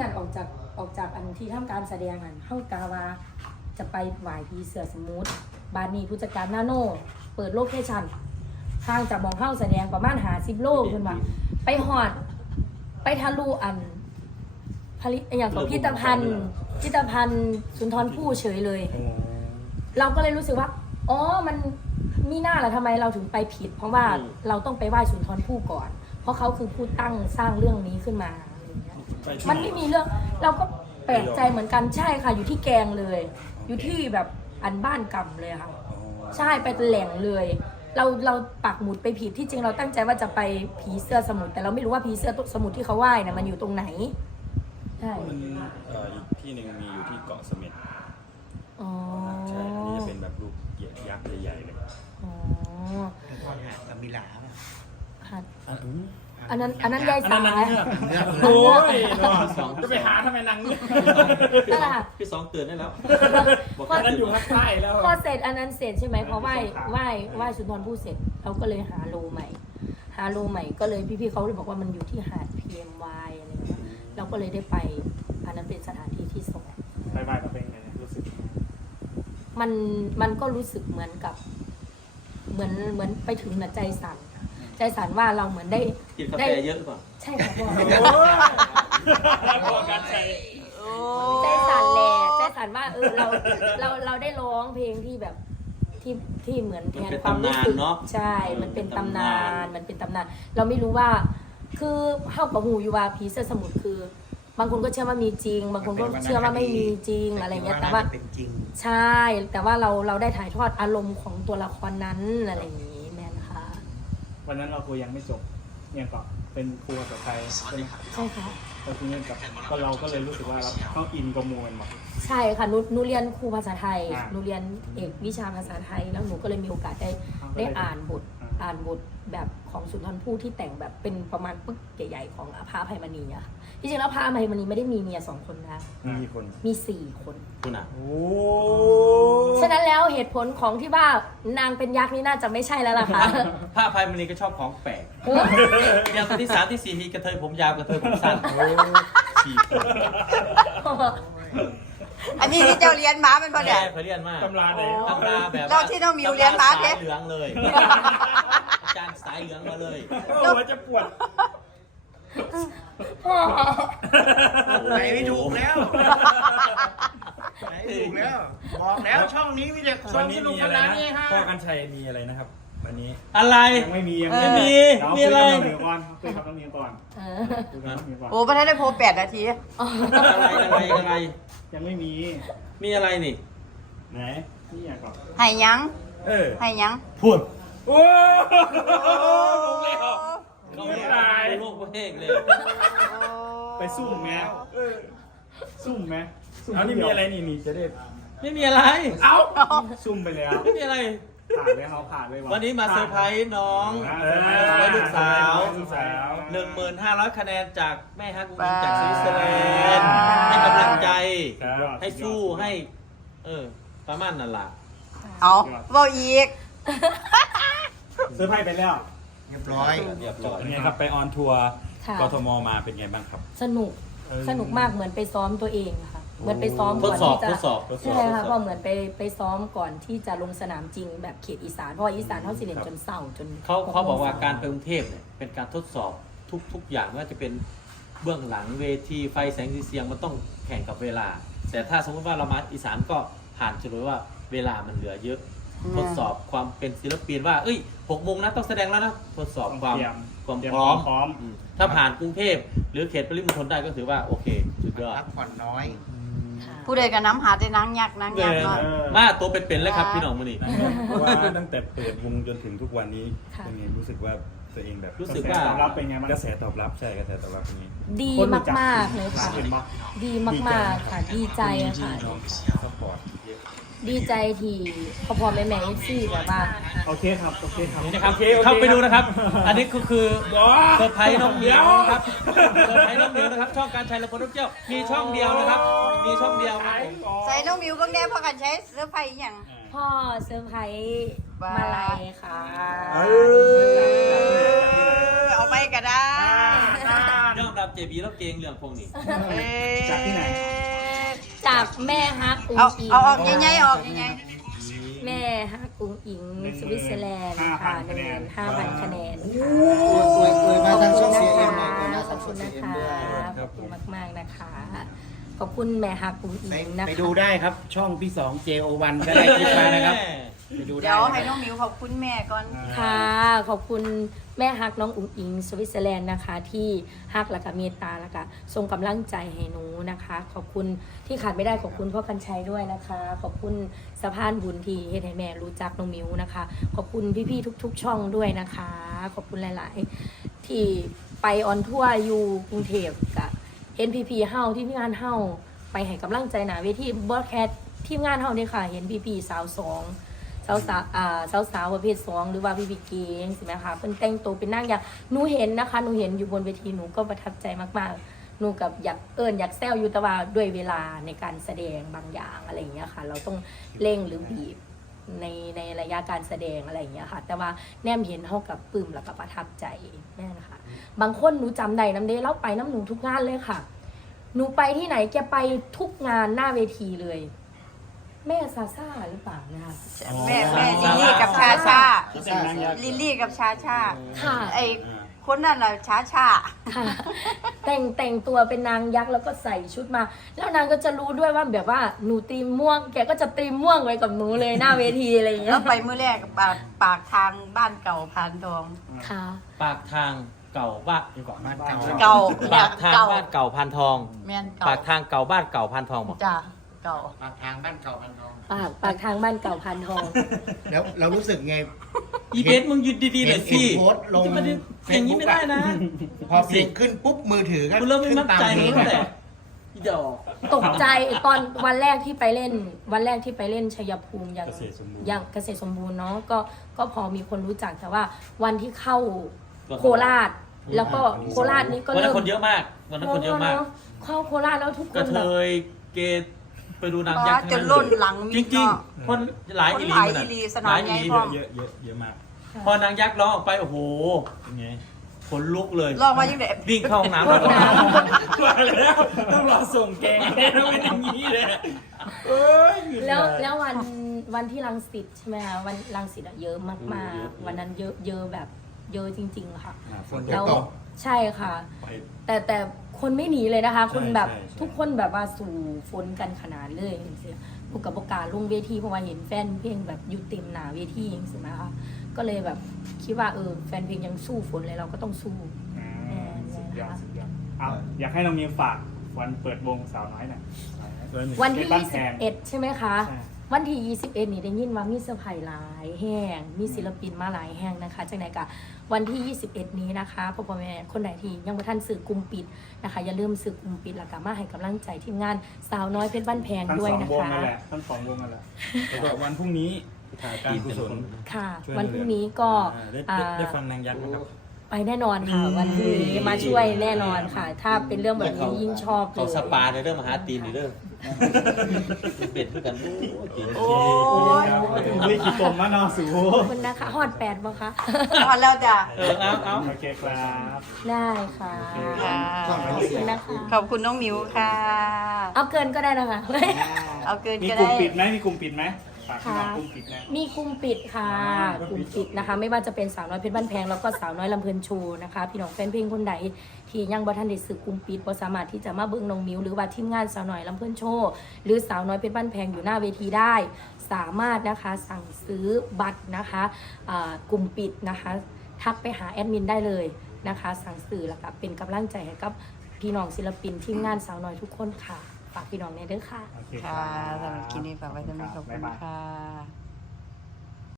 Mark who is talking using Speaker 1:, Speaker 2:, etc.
Speaker 1: นั้นออกจากอันที่ทำการแสดงนั้นเข้ากาวาจะไปไหว้ผีเสือสมุทรบาดนี้ผู้จัดการนาโนเปิดโลเคชั่นทางจากมองเข้าแสดงประมาณ50 โลคุณว่าไปหอดไปทะลุอันผลิตอย่างกับพิพิธภัณฑ์สุนทรภู่เฉยเลยเราก็เลยรู้สึกว่าอ๋อมันมีหน้าแหละทำไมเราถึงไปผิดเพราะว่าเราต้องไปไหว้สุนทรภู่ก่อนเพราะเขาคือผู้ตั้งสร้างเรื่องนี้ขึ้นมาอะไรเงี้ยมันไม่มีเรื่องเราก็แปลกใจเหมือนกันใช่ค่ะอยู่ที่แกงเลยอยู่ที่แบบอันบ้านกำเลยค่ะใช่ไปแหล่งเลยเราปักหมุดไปผิดที่จริงเราตั้งใจว่าจะไปผีเสื้อสมุทรแต่เราไม่รู้ว่าผีเสื้อสมุทรที่เขาไหว้เนี่ยมันอยู่ตรงไหนใช่
Speaker 2: มันอีกที่หนึ่งมีอยู่ที่เกาะเสม็ด
Speaker 1: อ๋อ
Speaker 2: ใช่อันนี้จะเป็นแบบรูปยักษ์ใหญ่ๆเลย
Speaker 1: อ๋อ
Speaker 3: กับมิลา
Speaker 1: อันนั้นยายสาย
Speaker 2: โอ้ยจะไปหาทำไมนังเนี่ย
Speaker 4: พี่สองเตือนได้แล้ว
Speaker 2: บอกว่านั้นอยู่ข้างใต้แล้ว
Speaker 1: พอเสร็จอันนั้นเสร็จใช่ไหมพอไหว้สุนทรภู่เสร็จเราก็เลยหาโลใหม่ก็เลยพี่เขาเลยบอกว่ามันอยู่ที่หาด PMY อะไรเงี้ยเราก็เลยได้ไปอันนั้นเป็นสถานที่ที่สอง
Speaker 2: ไปมาเป็นไงรู้สึก
Speaker 1: มันก็รู้สึกเหมือนกับเหมือนไปถึงใจสั่นว่าเราเหมือนได้
Speaker 4: กินกาแฟเยอะหรือเปล่า
Speaker 1: ใช่ค่ะพ่อใจสั่นแหละใจสั่นว่าเราได้ร้องเพลงที่แบบที่เหมือนแทนความรู้สึกใช่มันเป็นตำนานเราไม่รู้ว่าคือเข้ากับหูอยู่ว่าผีเสื้อสมุทรคือบางคนก็เชื่อว่ามีจริงบางคนก็เชื่อว่าไม่มีจริงอะไรเงี้ยแต่ว่าใช่แต่ว่าเราได้ถ่ายทอดอารมณ์ของตัวละครนั้นอะไรอย่างนี้แม่นะคะ
Speaker 2: วันนั้นเราคุยยังไม่จบเนี่ยก็เป็นครูภาษาไทย
Speaker 1: ใช่ค่ะ
Speaker 2: แล้วทีนี้ก็เราก็เลยรู้สึกว่าเราต้องอินกับมวยหมด
Speaker 1: ใช่ค่ะหนูเรียนครูภาษาไทยหนูเรียนเอกวิชาภาษาไทยแล้วหนูก็เลยมีโอกาสได้อ่านบทแบบของสุนทรภู่ที่แต่งแบบเป็นประมาณปึ๊กใหญ่ๆของพระอภัยมณีอะจริงๆแล้วพระอภัยมณีไม่ได้มีเมีย2 คนนะมี4 คน
Speaker 4: คุณอ่ะ
Speaker 1: ฉะนั้นแล้วเหตุผลของที่ว่านางเป็นยักษ์นี่น่าจะไม่ใช่แล้วล่ะค่ะ
Speaker 4: พระอภัยมณีก็ชอบของแปลกอย่างที่3 ที่ 4มีกระเทยผมยาวกระเทยผมสั้น4 คน
Speaker 5: อันนี้ที่เจ้าเรียนมาเป็นประเด็น
Speaker 4: เขาเรียนมาก
Speaker 2: ตำรา
Speaker 4: แบบ
Speaker 5: เราที่ต้องมีเรียนมา
Speaker 4: เพชรเหลืองเลยอาจารย์สายเหลืองมาเลย
Speaker 2: ว่าจะปวด
Speaker 3: ไหนไม่ถูกแล้วบอกแล้วช่องนี้มีแต่ความสนุกสนานนี่ฮะ
Speaker 2: พ่อกันชัยมีอะไรนะครับวันนี้
Speaker 4: อะไร
Speaker 2: ยังไม่มี
Speaker 4: อะไร
Speaker 2: คุยกับน้องเมียก่อน
Speaker 5: โอ้ประเทศได้โพ8 นาที
Speaker 4: อะไร
Speaker 2: ยังไม่
Speaker 4: มีอะไรนี่
Speaker 2: ไหนนี่อยากบอก
Speaker 5: ให้ยังให้ยัง
Speaker 4: พูด
Speaker 2: โอ้ลงเลยเหรอ
Speaker 4: เขาไม่ตายโลกประเทศเลย
Speaker 2: ไปซุ่มไหมเอานี่มีอะไรนี่จะได้
Speaker 4: ไม่มีอะไร
Speaker 2: ซุ่มไปแล้ว
Speaker 4: ไม่มีอะไร
Speaker 2: ผ่านเลย
Speaker 4: วันนี้มาเซอร์ไพรส์น้องลูกสาว 1,500 คะแนนจากแม่ฮักวินจากสวิตเซอร์แลนด์ให้กำลังใจให้สู้ให้ประมาณนั่นล่ะ
Speaker 5: เอาบอกอีก
Speaker 2: เซอร์ไพรส์ไปแล้ว
Speaker 3: เรียบร้อย
Speaker 2: เป็นไงครับไปออนทัวร์กทมมาเป็นไงบ้างครับ
Speaker 1: สนุกมากเหมือนไปซ้อมตัวเองค่ะเหมือนไปซ้อม
Speaker 4: ก่อนที่จะ
Speaker 1: ใช่ค่ะเพราะเหมือนไปซ้อมก่อนที่จะลงสนามจริงแบบเขตอีสานเพราะอีสานเขาสิเล่นจนเศร้าจน
Speaker 4: เขาบอกว่าการไปกรุงเทพเนี่ยเป็นการทดสอบทุกอย่างว่าจะเป็นเบื้องหลังเวทีไฟแสงสีเสียงมันต้องแข่งกับเวลาแต่ถ้าสมมติว่าเรามาอีสานก็ผ่านเฉลยว่าเวลามันเหลือเยอะทดสอบความเป็นศิลปินว่า6 โมงนะต้องแสดงแล้วนะทดสอบความพร้อมถ้าผ่านกรุงเทพหรือเขตปริมณฑลได้ก็ถือว่าโอเคสุดยอด
Speaker 3: พักผ่อนน้อย
Speaker 5: ผู้ใดกับน้ำหาแต่นังยักเนาะ
Speaker 4: มาตัวเป็นๆเลยครับพี่น้องมื้อนี้
Speaker 2: ว่าตั้งแต่เปิดวงจนถึงทุกวันนี้เป็นไงรู้สึกว่าตัวเองแบบ
Speaker 4: รู้สึกว่า
Speaker 2: ตอบรับเป็นไงบ้างกระแสตอบรับใช่กระแสตอบรับเป็นไง
Speaker 1: ดีมากๆเลยค่ะดีมากๆค่ะดีใจค่ะดีใจที่พอแม่ซี่แบบว่า
Speaker 2: โอเคครับ
Speaker 4: นี่นะครับเข้าไปดูนะครับอันนี้คือเซอร์ไพรส์น้องเหมียวนะครับเซอร์ไพรส์น้องเหมียวนะครับช่องการชัยและคนท่องเที่ยวมีช่องเดียวนะครับมีช่องเดียว
Speaker 5: ใส่น้องมิวก็แน่พอกันใช้เสื้อผ้าอย่าง
Speaker 1: พ่อเซอร์ไพรส์มาลัยค่ะ
Speaker 5: เอาไปก็ได้
Speaker 4: ยอมรับรับเจบีแล้วเก่งเรื่องพวกนี้
Speaker 3: จากที่ไหน
Speaker 1: จากแม่ฮักอุ้ง
Speaker 5: เอา
Speaker 1: อิง
Speaker 5: เอาออกใหญ่ๆออกใหญ่
Speaker 1: แม่ฮักอุ้งอิงสวิตเซอร์แลนด์ค่ะ15,000 คะแนน
Speaker 6: มาทางช่อง CM
Speaker 1: ข
Speaker 6: เลยนะ
Speaker 1: อบคุณนะคะขอบคุณมากๆนะคะ ขอบคุณแม่ฮักอุ้งอิงนะคะ
Speaker 3: ไปดูได้ครับช่องพี่2 JO1 ก็ได้คลิปมานะครับไปดู
Speaker 5: ๆ
Speaker 3: ได้
Speaker 5: เดี๋ยวให้น้องมิวขอบคุณแม่ก่อน
Speaker 1: ค่ะขอบคุณแม่ฮักน้องอุ๋งอิงสวิตเซอร์แลนด์นะคะ ที่ฮักและก็เมตตาและก็ส่งกำลังใจให้หนูนะคะ ขอบคุณที่ขาดไม่ได้ขอบคุณพ่อกันชัยด้วยนะคะ ขอบคุณสะพานบุญที่เฮ็ดให้แม่รู้จักน้องมิวนะคะ ขอบคุณพี่ๆทุกๆ ช่องด้วยนะคะ ขอบคุณหลายๆ ที่ไปออนทัวร์อยู่กรุงเทพกับ NPP เฮาที่งานเฮาไปให้กำลังใจหนาเวทีบอสแคททีมงานเฮาเนี่ยค่ะเห็นพี่ๆสาวสองสาวประเภท2หรือว่าพี่เก่งใช่ไหมคะเพิ่นแต่งตัวเป็นนางอย่างหนูเห็นนะคะหนูเห็นอยู่บนเวทีหนูก็ประทับใจมากๆหนูกับอยากแซวอยู่แต่ว่าด้วยเวลาในการแสดงบางอย่างอะไรอย่างเงี้ยค่ะเราต้องเร่งหรือบีบในระยะการแสดงอะไรอย่างเงี้ยค่ะแต่ว่าแนมเห็นเท่ากับปลื้มแล้วก็ประทับใจแน่นะคะบางคนหนูจำได้น้ำเด้เล่าไปน้ำหนูทุกงานเลยค่ะหนูไปที่ไหนแกไปทุกงานหน้าเวทีเลยแม่ซาซ่าหรือเปล่านะคะ
Speaker 5: แม่ลิลลี่กับชาชา
Speaker 3: แต่งนางยักษ์
Speaker 5: ลิลลี่กับชาชา
Speaker 1: ค่ะ
Speaker 5: ไอ้คนนั่นแหละชาชา
Speaker 1: ค่ะแต่งตัวเป็นนางยักษ์แล้วก็ใส่ชุดมา แล้วนางก็จะรู้ด้วยว่าแบบว่าหนูตีมม่วง แกก็จะตีมม่วงไว้กับหนูเลยหน้าเวทีอะไรอย่างเงี้
Speaker 5: แล้
Speaker 1: ยว
Speaker 5: ไปมื้อแรกปากทางบ้านเก่าพานทอง
Speaker 1: ค่ะ
Speaker 4: ปากทางเก่าบ้าน
Speaker 3: อยู่ก่อนบ้านเก่า
Speaker 5: เก่า
Speaker 4: ปากทางบ้านเก่าพันทอง
Speaker 5: แม่นเก่า
Speaker 4: ปากทางเก่าบ้านเก่าพันทองบอก
Speaker 5: จ้าเก่า
Speaker 3: ปากทางบ้านเก่าพันทอง
Speaker 1: ปากทางบ้านเก่าพันทอง
Speaker 6: แล้วเรารู้สึกไง
Speaker 4: อีเบสมึงหยุดดีๆหน่อยสิ
Speaker 6: เห็นโพสต์ลง
Speaker 4: จะมาดึงอย่างนี้ไม่ได้นะ
Speaker 6: พอเพลงขึ้นปุ๊บมือถือก็
Speaker 4: คุณเริ่มไม่
Speaker 6: ขึ้น
Speaker 4: มั่น
Speaker 6: ตาม
Speaker 4: ใจ
Speaker 6: เพล
Speaker 4: มึง
Speaker 6: ง
Speaker 4: ตั้งแต่อีดอก
Speaker 1: ตกใจตอนวันแรกที่ไปเล่นชัยภูมิยัง
Speaker 2: เกษตรสมบูรณ์
Speaker 1: ยังเกษตรสมบูรณ์เนาะก็พอมีคนรู้จักแต่ว่าวันที่เข้าโคราช แล้วก็โคราชนี้ก็
Speaker 4: วันนั้
Speaker 1: เริ่
Speaker 4: น
Speaker 1: ม
Speaker 4: คนเยอะมากวันนั้นคนเยอะมาก
Speaker 1: เข้าโคราชแล้วทุกค
Speaker 4: กระ
Speaker 1: น
Speaker 4: เท
Speaker 1: แบบ
Speaker 4: ยเกย์ไปดูนางยักษ์
Speaker 5: จนล้นหลัง
Speaker 4: จ
Speaker 5: มี
Speaker 4: ริง
Speaker 5: เนาะ
Speaker 4: ๆคนหลายอีหลี
Speaker 5: คนหลาย
Speaker 4: มัน
Speaker 5: อีหลี
Speaker 4: น่ะ
Speaker 5: สนาม
Speaker 4: หลายอีหลี
Speaker 5: ใหญ่พร้อม
Speaker 2: เยอะมาก
Speaker 4: พอนางยักษ์ร้องออกไปโอ้โห
Speaker 2: เป็นไง
Speaker 4: ขนลุกเลย
Speaker 5: ลองมาจังได๋
Speaker 4: วิ่งเข้าห้องน้ำ
Speaker 1: พวกน้
Speaker 2: ว่าแล้วต้องรอส่งแกงแล้วเป็นอย่างนี้เลยเอ้ย
Speaker 1: แล้ววันที่รังสิตใช่ไหมคะวันรังสิตอะเยอะมากๆวันนั้นเยอะแบบเยอะจริงๆค่ะ
Speaker 2: ฝน
Speaker 1: แล้ว
Speaker 2: ตก
Speaker 1: ใช่ค่ะ
Speaker 2: ไป
Speaker 1: แต่คนไม่หนีเลยนะคะ คนแบบ
Speaker 2: ใช่
Speaker 1: ทุกคนแบบว่าสู่ฝนกันขนาดเลยอย่างเงี้ยพวกกับประกาศลงเวทีเพราะว่าเห็นแฟนเพลงแบบอยู่เต็มหนาเวทีอย่างเงี้ยนะคะก็เลยแบบคิดว่าแฟนเพลงยังสู้ฝนเลยเราก็ต้องสู้
Speaker 7: สุดยอดเอาอยากให้น้องมิวฝากวันเปิดวงสาวน้อยหน่อย
Speaker 1: วันที่
Speaker 7: บ้านแพง
Speaker 1: 21ใช่ไหมคะ
Speaker 7: ใช่
Speaker 1: วันที่21นี่ได้ยินว่ามีเซอร์ไพรส์หลายแห่งมีศิลปินมาหลายแห่งนะคะจากไหนกะวันที่21นี้นะคะพ่อแม่คนไหนที่ยังไม่ทันสื่อกลุ่มปิดนะคะอย่าลืมสื่อกลุ่มปิดแล้วก็มาให้กำลังใจทีมงานสาวน้อยเพชรบ้านแพง
Speaker 7: ทั้ง
Speaker 1: ด้วย
Speaker 7: สอง
Speaker 1: นะ
Speaker 7: วง
Speaker 1: คะ
Speaker 7: นั่นแหละทั้งสองวงนั่นแหละ
Speaker 2: แล้วก็วันพรุ่งนี้การกุศล
Speaker 1: ค่ะ
Speaker 2: ช่วย
Speaker 1: วันพรุ่งนี้ก็
Speaker 2: ได้ฟังนางยักษ์นะครับ
Speaker 1: ไปแน่นอนค่ะ วันพรุ่งนี้มาช่วยแน่นอนค่ะ ถ้าเป็นเรื่องแบบนี้ยิ่งชอบเล
Speaker 4: เขา
Speaker 1: ย
Speaker 4: สปาในเรื่องมหาตีนในเรื่องเป็ดด้วยกันตีน
Speaker 5: โอ้ย
Speaker 7: ด้วยกี่ปมมะนอสู
Speaker 1: ขอบคุณนะคะฮอด8บ่คะ
Speaker 5: พอแล้วจ้ะ
Speaker 4: เอา
Speaker 7: โอเคครับ
Speaker 1: ได้ค่ะ
Speaker 5: ค่ะ
Speaker 1: ขอบคุณนะคะ
Speaker 5: ขอบคุณน้องมิวค่ะ
Speaker 1: เอาเกินก็ได้นะคะ
Speaker 5: เอาเกิน
Speaker 7: มี
Speaker 5: ก็
Speaker 7: กลุ่ม
Speaker 5: ได้
Speaker 7: ปิดไหมมีกลุ่มปิดไหมฝากพี่น้องกลุ่มปิดนะ
Speaker 1: มีกลุ่มปิดค่ะกลุ่มปิดนะคะ ไม่ว่าจะเป็นสาวน้อยเพชรบ้านแพงแล้วก็สาวน้อยลำเพลินโชว์นะคะพี่น้องแฟนเพลงคนใดที่ยังบ่ทันได้ซื้อกลุ่มปิดบ่สามารถที่จะมาเบิ่งน้องมิวหรือว่าทีมงานสาวน้อยลำเพลินโชว์หรือสาวน้อยเพชรบ้านแพงอยู่หน้าเวทีได้ สามารถนะคะสั่งซื้อบัตรนะคะกลุ่มปิดนะคะ ทักไปหาแอดมินได้เลยนะคะ สั่งซื้อแล้วก็เป็นกำลังใจให้กับพี่น้องศิลปินทีมงานสาวน้อยทุกคนค่ะฝากพี่น้องในเด้อค่ะ
Speaker 7: โอเค
Speaker 5: ค่ะสำหรับคลิปนี้ฝากไว้เท่านี้ขอบคุณค่ะ